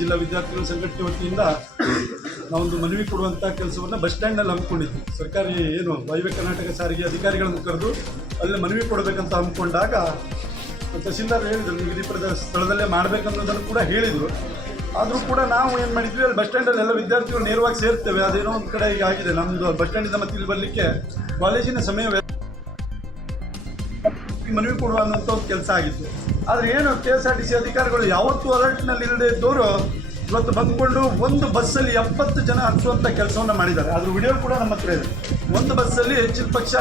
ಜಿಲ್ಲಾ ವಿದ್ಯಾರ್ಥಿಗಳ ಸಂಘಟನೆ ವತಿಯಿಂದ ನಾವೊಂದು ಮನವಿ ಕೊಡುವಂಥ ಕೆಲಸವನ್ನು ಬಸ್ ಸ್ಟ್ಯಾಂಡ್ನಲ್ಲಿ ಹಮ್ಮಿಕೊಂಡಿದ್ವಿ. ಸರ್ಕಾರಿ ಏನು ವಾಯುವ್ಯ ಕರ್ನಾಟಕ ಸಾರಿಗೆ ಅಧಿಕಾರಿಗಳನ್ನು ಕರೆದು ಅಲ್ಲಿ ಮನವಿ ಕೊಡಬೇಕಂತ ಹಮ್ಮಿಕೊಂಡಾಗ ತಹಸೀಲ್ದಾರ್ ಹೇಳಿದರು ನಿಗದಿಪಡಿಸಿದ ಸ್ಥಳದಲ್ಲೇ ಮಾಡಬೇಕನ್ನೋದನ್ನು ಕೂಡ ಹೇಳಿದರು. ಆದರೂ ಕೂಡ ನಾವು ಏನು ಮಾಡಿದ್ವಿ, ಅಲ್ಲಿ ಬಸ್ ಸ್ಟ್ಯಾಂಡಲ್ಲಿ ಎಲ್ಲ ವಿದ್ಯಾರ್ಥಿಗಳು ನೇರವಾಗಿ ಸೇರ್ತೇವೆ. ಅದೇನೋ ಒಂದು ಕಡೆ ಈಗ ಆಗಿದೆ, ನಮ್ಮದು ಬಸ್ ಸ್ಟ್ಯಾಂಡಿಂದ ಮತ್ತೆ ಇಲ್ಲಿ ಬರಲಿಕ್ಕೆ ಕಾಲೇಜಿನ ಸಮಯ ಮನವಿ ಕೊಡುವ ಅನ್ನೋಂಥ ಒಂದು ಕೆಲಸ ಆಗಿತ್ತು. ಆದರೆ ಏನು KSRTC ಅಧಿಕಾರಿಗಳು ಯಾವತ್ತೂ ಅಲರ್ಟ್ನಲ್ಲಿ ಇಲ್ಲದೆ ಇದ್ದವರು ಇವತ್ತು ಬಂದುಕೊಂಡು ಒಂದು ಬಸ್ಸಲ್ಲಿ 70 ಜನ ಹಚ್ಚುವಂಥ ಕೆಲಸವನ್ನು ಮಾಡಿದ್ದಾರೆ. ಅದ್ರ ವಿಡಿಯೋ ಕೂಡ ನಮ್ಮ ಹತ್ರ ಇದೆ. ಒಂದು ಬಸ್ಸಲ್ಲಿ ಹೆಚ್ಚಿನ ಪಕ್ಷ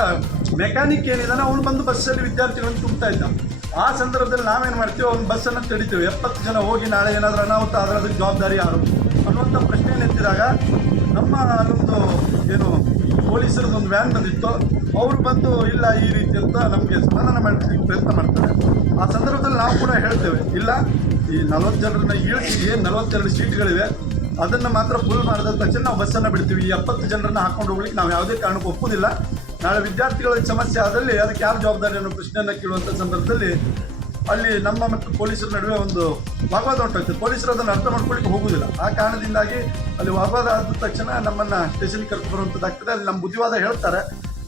ಮೆಕ್ಯಾನಿಕ್ ಏನಿದ್ದಾನೆ ಅವನು ಬಂದು ಬಸ್ಸಲ್ಲಿ ವಿದ್ಯಾರ್ಥಿಗಳನ್ನು ತುಂಬ್ತಾ ಇದ್ದ. ಆ ಸಂದರ್ಭದಲ್ಲಿ ನಾವೇನು ಮಾಡ್ತೀವಿ, ಒಂದು ಬಸ್ಸನ್ನು ತಡಿತೀವಿ. 70 ಜನ ಹೋಗಿ ನಾಳೆ ಏನಾದರೂ ಅನಾಹುತ ಆದರೆ ಅದಕ್ಕೆ ಜವಾಬ್ದಾರಿ ಯಾರು ಅನ್ನುವಂಥ ಪ್ರಶ್ನೆ ಎತ್ತಿದಾಗ ನಮ್ಮ ಅಲ್ಲೊಂದು ಏನು ಪೊಲೀಸರದೊಂದು ವ್ಯಾನ್ ಬಂದಿತ್ತು. ಅವರು ಬಂದು ಇಲ್ಲ ಈ ರೀತಿ ಅಂತ ನಮಗೆ ಸಮಾಧಾನ ಮಾಡಲಿಕ್ಕೆ ಪ್ರಯತ್ನ ಮಾಡ್ತಾರೆ. ಆ ಸಂದರ್ಭದಲ್ಲಿ ನಾವು ಕೂಡ ಹೇಳ್ತೇವೆ, ಇಲ್ಲ ಈ 40 ಜನರನ್ನ ಇಳಿಸಿ ಏನು 42 ಸೀಟ್ಗಳಿವೆ ಅದನ್ನು ಮಾತ್ರ ಫುಲ್ ಮಾಡಿದ ತಕ್ಷಣ ನಾವು ಬಸ್ಸನ್ನು ಬಿಡ್ತೀವಿ. ಈ 70 ಜನರನ್ನು ಹಾಕ್ಕೊಂಡು ಹೋಗ್ಲಿಕ್ಕೆ ನಾವು ಯಾವುದೇ ಕಾರಣಕ್ಕೂ ಒಪ್ಪುವುದಿಲ್ಲ. ನಾಳೆ ವಿದ್ಯಾರ್ಥಿಗಳಿಗೆ ಸಮಸ್ಯೆ ಆದಲ್ಲಿ ಅದಕ್ಕೆ ಯಾರು ಜವಾಬ್ದಾರಿ ಅನ್ನೋ ಪ್ರಶ್ನೆಯನ್ನು ಕೇಳುವಂಥ ಸಂದರ್ಭದಲ್ಲಿ ಅಲ್ಲಿ ನಮ್ಮ ಮತ್ತು ಪೊಲೀಸರ ನಡುವೆ ಒಂದು ವಾಗ್ವಾದ ಉಂಟಾಗ್ತದೆ. ಪೊಲೀಸರು ಅದನ್ನು ಅರ್ಥ ಮಾಡ್ಕೊಳ್ಳಿಕ್ಕೆ ಹೋಗುವುದಿಲ್ಲ. ಆ ಕಾರಣದಿಂದಾಗಿ ಅಲ್ಲಿ ವಾಗ್ವಾದ ಆದ ತಕ್ಷಣ ನಮ್ಮನ್ನು ಸ್ಟೇಷನ್ಗೆ ಕರ್ಕೊಂಡು ಬರುವಂಥದ್ದಾಗ್ತದೆ. ಅಲ್ಲಿ ನಮ್ಮ ಬುದ್ಧಿವಾದ ಹೇಳ್ತಾರೆ.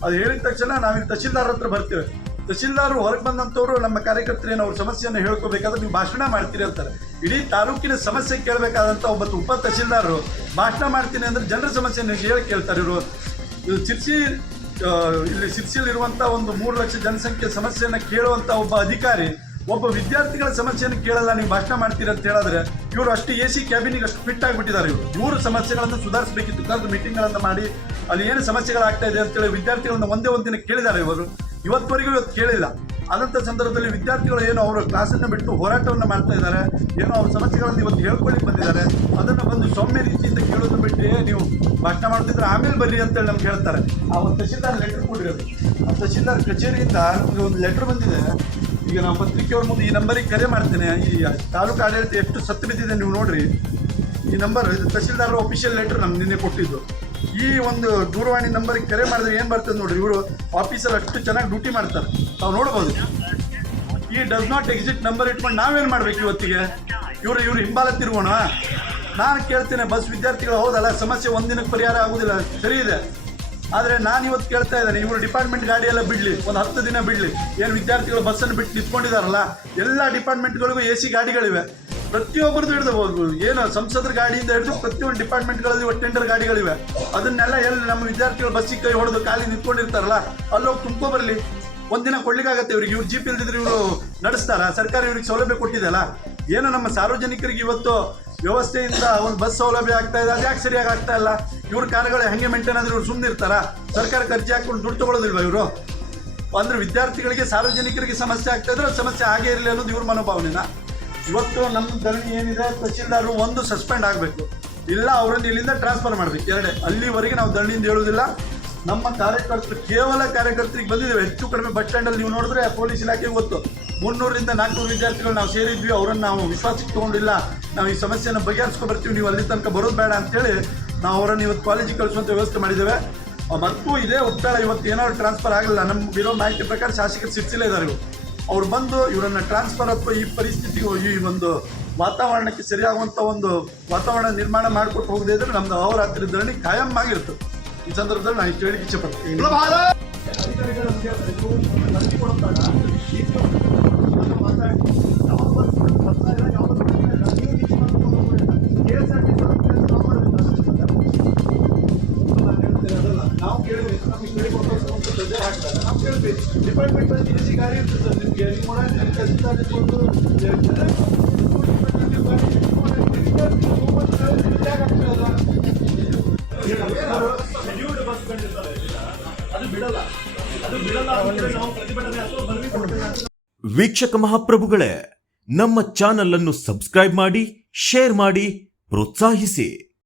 ಅದು ಹೇಳಿದ ತಕ್ಷಣ ನಾವಿಲ್ಲಿ ತಹಸೀಲ್ದಾರ್ ಹತ್ರ ಬರ್ತೇವೆ. ತಹಸೀಲ್ದಾರ್ ಹೊರಗೆ ಬಂದಂಥವ್ರು ನಮ್ಮ ಕಾರ್ಯಕರ್ತರೇನು ಅವ್ರ ಸಮಸ್ಯೆಯನ್ನು ಹೇಳ್ಕೋಬೇಕಾದ್ರೆ ನೀವು ಭಾಷಣ ಮಾಡ್ತೀರಿ ಅಂತಾರೆ. ಇಡೀ ತಾಲೂಕಿನ ಸಮಸ್ಯೆ ಕೇಳಬೇಕಾದಂಥ ಒಬ್ಬ ಉಪ ತಹಸೀಲ್ದಾರರು ಭಾಷಣ ಮಾಡ್ತೀನಿ ಅಂದರೆ ಜನರ ಸಮಸ್ಯೆಯನ್ನು ಹೇಳಿ ಕೇಳ್ತಾರೆ. ಇವರು ಸಿರ್ಸಿಯಲ್ಲಿರುವಂಥ ಒಂದು 3 ಲಕ್ಷ ಜನಸಂಖ್ಯೆ ಸಮಸ್ಯೆಯನ್ನು ಕೇಳುವಂಥ ಒಬ್ಬ ಅಧಿಕಾರಿ ಒಬ್ಬ ವಿದ್ಯಾರ್ಥಿಗಳ ಸಮಸ್ಯೆಯನ್ನು ಕೇಳಲ್ಲ, ನೀವು ಭಾಷಣ ಮಾಡ್ತೀರಿ ಅಂತ ಹೇಳಿದ್ರೆ ಇವರು ಅಷ್ಟು AC ಕ್ಯಾಬಿನಿಗೆ ಅಷ್ಟು ಫಿಟ್ ಆಗಿಬಿಟ್ಟಿದ್ದಾರೆ. ಇವರು ಸಮಸ್ಯೆಗಳನ್ನು ಸುಧಾರಿಸಬೇಕಿತ್ತು. ಕರೆದು ಮೀಟಿಂಗ್ಗಳನ್ನು ಮಾಡಿ ಅಲ್ಲಿ ಏನು ಸಮಸ್ಯೆಗಳಾಗ್ತಾ ಇದೆ ಅಂತೇಳಿ ವಿದ್ಯಾರ್ಥಿಗಳನ್ನು ಒಂದೇ ದಿನ ಕೇಳಿದ್ದಾರೆ. ಇವತ್ತುವರೆಗೂ ಕೇಳಿಲ್ಲ. ಆದಂಥ ಸಂದರ್ಭದಲ್ಲಿ ವಿದ್ಯಾರ್ಥಿಗಳು ಏನು ಅವರು ಕ್ಲಾಸನ್ನು ಬಿಟ್ಟು ಹೋರಾಟವನ್ನು ಮಾಡ್ತಾ ಇದ್ದಾರೆ, ಏನೋ ಅವ್ರ ಸಮಸ್ಯೆಗಳನ್ನು ಇವತ್ತು ಹೇಳ್ಕೊಳ್ಳಿಕ್ಕೆ ಬಂದಿದ್ದಾರೆ. ಅದನ್ನು ಬಂದು ಸೌಮ್ಯ ರೀತಿಯಿಂದ ಕೇಳೋದು ಬಿಟ್ಟು ನೀವು ಭಾಷಣ ಮಾಡ್ತಿದ್ರೆ ಆಮೇಲೆ ಬರ್ರಿ ಅಂತೇಳಿ ನಮ್ಗೆ ಹೇಳ್ತಾರೆ. ಆ ಒಂದು ತಹಸೀಲ್ದಾರ್ ಲೆಟ್ರ್ ಕೊಟ್ಟಿರೋದು, ಆ ತಹಸೀಲ್ದಾರ್ ಕಚೇರಿಯಿಂದ ನಮಗೆ ಒಂದು ಲೆಟ್ರ್ ಬಂದಿದೆ. ಈಗ ನಾವು ಪತ್ರಿಕೆಯವ್ರ ಮುಂದೆ ಈ ನಂಬರಿಗೆ ಕರೆ ಮಾಡ್ತೇನೆ. ಈ ತಾಲೂಕು ಆಡಳಿತ ಎಷ್ಟು ಸತ್ತು ಬಿದ್ದಿದೆ ನೀವು ನೋಡ್ರಿ. ಈ ನಂಬರ್ ತಹಸೀಲ್ದಾರ್ ಅಫಿಷಿಯಲ್ ಲೆಟ್ರ್ ನಮ್ಗೆ ನಿನ್ನೆ ಕೊಟ್ಟಿದ್ದು. ಈ ಒಂದು ದೂರವಾಣಿ ನಂಬರಿಗೆ ಕರೆ ಮಾಡಿದ್ರೆ ಏನು ಬರ್ತದೆ ನೋಡ್ರಿ. ಇವರು ಆಫೀಸಲ್ಲಿ ಅಷ್ಟು ಚೆನ್ನಾಗಿ ಡ್ಯೂಟಿ ಮಾಡ್ತಾರೆ, ನಾವು ನೋಡ್ಬೋದು. He does not exit number ಇಟ್ಕೊಂಡು ನಾವೇನು ಮಾಡ್ಬೇಕು ಇವತ್ತಿಗೆ? ಇವರು ಹಿಂಬಾಲ ತಿರುಗೋಣ. ನಾನು ಕೇಳ್ತೇನೆ, ಬಸ್ ವಿದ್ಯಾರ್ಥಿಗಳು ಹೌದಲ್ಲ, ಸಮಸ್ಯೆ ಒಂದಿನಕ್ಕೆ ಪರಿಹಾರ ಆಗೋದಿಲ್ಲ, ಸರಿ ಇದೆ. ಆದರೆ ನಾನು ಇವತ್ತು ಕೇಳ್ತಾ ಇದ್ದೇನೆ, ಇವರು ಡಿಪಾರ್ಟ್ಮೆಂಟ್ ಗಾಡಿಯೆಲ್ಲ ಬಿಡಲಿ, ಒಂದು 10 ದಿನ ಬಿಡಲಿ. ಏನು ವಿದ್ಯಾರ್ಥಿಗಳು ಬಸ್ಸನ್ನು ಬಿಟ್ಟು ನಿಂತ್ಕೊಂಡಿದ್ದಾರಲ್ಲ, ಎಲ್ಲ ಡಿಪಾರ್ಟ್ಮೆಂಟ್ಗಳಿಗೂ AC ಗಾಡಿಗಳಿವೆ. ಪ್ರತಿಯೊಬ್ಬರದ್ದು ಹಿಡಿದು ಏನು ಸಂಸದರ ಗಾಡಿಯಿಂದ ಹಿಡಿದು ಪ್ರತಿಯೊಂದು ಡಿಪಾರ್ಟ್ಮೆಂಟ್ಗಳಲ್ಲಿ ಟೆಂಡರ್ ಗಾಡಿಗಳಿವೆ. ಅದನ್ನೆಲ್ಲ ಎಲ್ಲಿ ನಮ್ಮ ವಿದ್ಯಾರ್ಥಿಗಳು ಬಸ್ಸಿಗೆ ಕೈ ಹೊಡೆದು ಖಾಲಿ ನಿಂತ್ಕೊಂಡಿರ್ತಾರಲ್ಲ ಅಲ್ಲೋಗಿ ತುಂಬ್ಕೊ ಬರಲಿ. ಒಂದಿನ ಕೊಡ್ಲಿಕ್ಕಾಗತ್ತೆ ಇವ್ರಿಗೆ. ಇವ್ರು ಜೀಪ್ ಇಲ್ದಿದ್ರೆ ಇವರು ನಡೆಸ್ತಾರ? ಸರ್ಕಾರ ಇವ್ರಿಗೆ ಸೌಲಭ್ಯ ಕೊಟ್ಟಿದೆಯಲ್ಲ. ಏನು ನಮ್ಮ ಸಾರ್ವಜನಿಕರಿಗೆ ಇವತ್ತು ವ್ಯವಸ್ಥೆಯಿಂದ ಒಂದು ಬಸ್ ಸೌಲಭ್ಯ ಆಗ್ತಾ ಇದೆ, ಅದು ಯಾಕೆ ಸರಿಯಾಗಿ ಆಗ್ತಾ ಇಲ್ಲ? ಇವ್ರ ಕಾರ್ಯಗಳು ಹೆಂಗೆ ಮೇಂಟೈನ್ ಆದ್ರೆ ಇವ್ರು ಸುಮ್ಮನೆ ಇರ್ತಾರ? ಸರ್ಕಾರಕ್ಕೆ ಅರ್ಜಿ ಹಾಕೊಂಡು ದುಡ್ಡು ತೊಗೊಳ್ಳೋದಿಲ್ವ ಇವರು? ಅಂದರೆ ವಿದ್ಯಾರ್ಥಿಗಳಿಗೆ ಸಾರ್ವಜನಿಕರಿಗೆ ಸಮಸ್ಯೆ ಆಗ್ತಾ ಇದ್ರೆ ಸಮಸ್ಯೆ ಆಗೇ ಇರಲಿ ಅನ್ನೋದು ಇವ್ರ ಮನೋಭಾವನೆನ. ಇವತ್ತು ನಮ್ಮ ಧರಣಿ ಏನಿದೆ, ತಹಸೀಲ್ದಾರರು ಒಂದು ಸಸ್ಪೆಂಡ್ ಆಗಬೇಕು, ಇಲ್ಲ ಅವರನ್ನು ಇಲ್ಲಿಂದ ಟ್ರಾನ್ಸ್ಫರ್ ಮಾಡಬೇಕು. ಎರಡೇ. ಅಲ್ಲಿವರೆಗೆ ನಾವು ಧರಣಿಯಿಂದ ಹೇಳೋದಿಲ್ಲ. ನಮ್ಮ ಕಾರ್ಯಕರ್ತರು ಕೇವಲ ಕಾರ್ಯಕರ್ತರಿಗೆ ಬಂದಿದ್ದೇವೆ. ಹೆಚ್ಚು ಕಡಿಮೆ ಬಸ್ ಸ್ಟ್ಯಾಂಡಲ್ಲಿ ನೀವು ನೋಡಿದ್ರೆ ಪೊಲೀಸ್ ಇಲಾಖೆಗೆ ಗೊತ್ತು 300ರಿಂದ 400 ವಿದ್ಯಾರ್ಥಿಗಳು ನಾವು ಸೇರಿದ್ವಿ. ಅವರನ್ನು ನಾವು ವಿಶ್ವಾಸಕ್ಕೆ ತೊಗೊಂಡಿಲ್ಲ. ನಾವು ಈ ಸಮಸ್ಯೆಯನ್ನು ಬಗೆಹರಿಸ್ಕೊಬರ್ತೀವಿ, ನೀವು ಅಲ್ಲಿ ತನಕ ಬರೋದು ಬೇಡ ಅಂತೇಳಿ ನಾವು ಅವರನ್ನು ಇವತ್ತು ಕಾಲೇಜಿಗೆ ಕಳಿಸುವಂಥ ವ್ಯವಸ್ಥೆ ಮಾಡಿದ್ದೇವೆ. ಮತ್ತು ಇದೇ ಉತ್ತರ ಇವತ್ತು ಏನಾದ್ರು ಟ್ರಾನ್ಸ್ಫರ್ ಆಗಲಿಲ್ಲ. ನಮಗಿರೋ ಮಾಹಿತಿ ಪ್ರಕಾರ ಶಾಸಕರು ಸಿರ್ಸಿಲೇ ಇದ್ದಾರೆ. ಅವ್ರು ಬಂದು ಇವರನ್ನು ಟ್ರಾನ್ಸ್ಫರ್ ಅಥವಾ ಈ ಪರಿಸ್ಥಿತಿಗೂ ಈ ಒಂದು ವಾತಾವರಣಕ್ಕೆ ಸರಿಯಾಗುವಂಥ ಒಂದು ವಾತಾವರಣ ನಿರ್ಮಾಣ ಮಾಡಿಕೊಟ್ಟು ಹೋಗದೇ ಇದ್ರೆ ನಮ್ದು ಅಹೋರಾತ್ರಿ ಧರಣಿ ಕಾಯಂ ಆಗಿರುತ್ತೆ. ಈ ಸಂದರ್ಭದಲ್ಲಿ ನಾನು ಕೇಳಲಿಕ್ಕೆ ಇಚ್ಛೆಪಡ್ತೀನಿ. ನಾವು ಕೇಳಿದ್ವಿ, ನಾವು ಕೇಳಿದ್ವಿ ಡಿಪಾರ್ಟ್ಮೆಂಟ್ AC ಗಾಡಿ ಇರ್ತದೆ ಸರ್ ನಿಮಗೆ. ವೀಕ್ಷಕ ಮಹಾಪ್ರಭುಗಳೇ, ನಮ್ಮ ಚಾನಲ್ ಅನ್ನು ಸಬ್ಸ್ಕ್ರೈಬ್ ಮಾಡಿ, ಶೇರ್ ಮಾಡಿ, ಪ್ರೋತ್ಸಾಹಿಸಿ.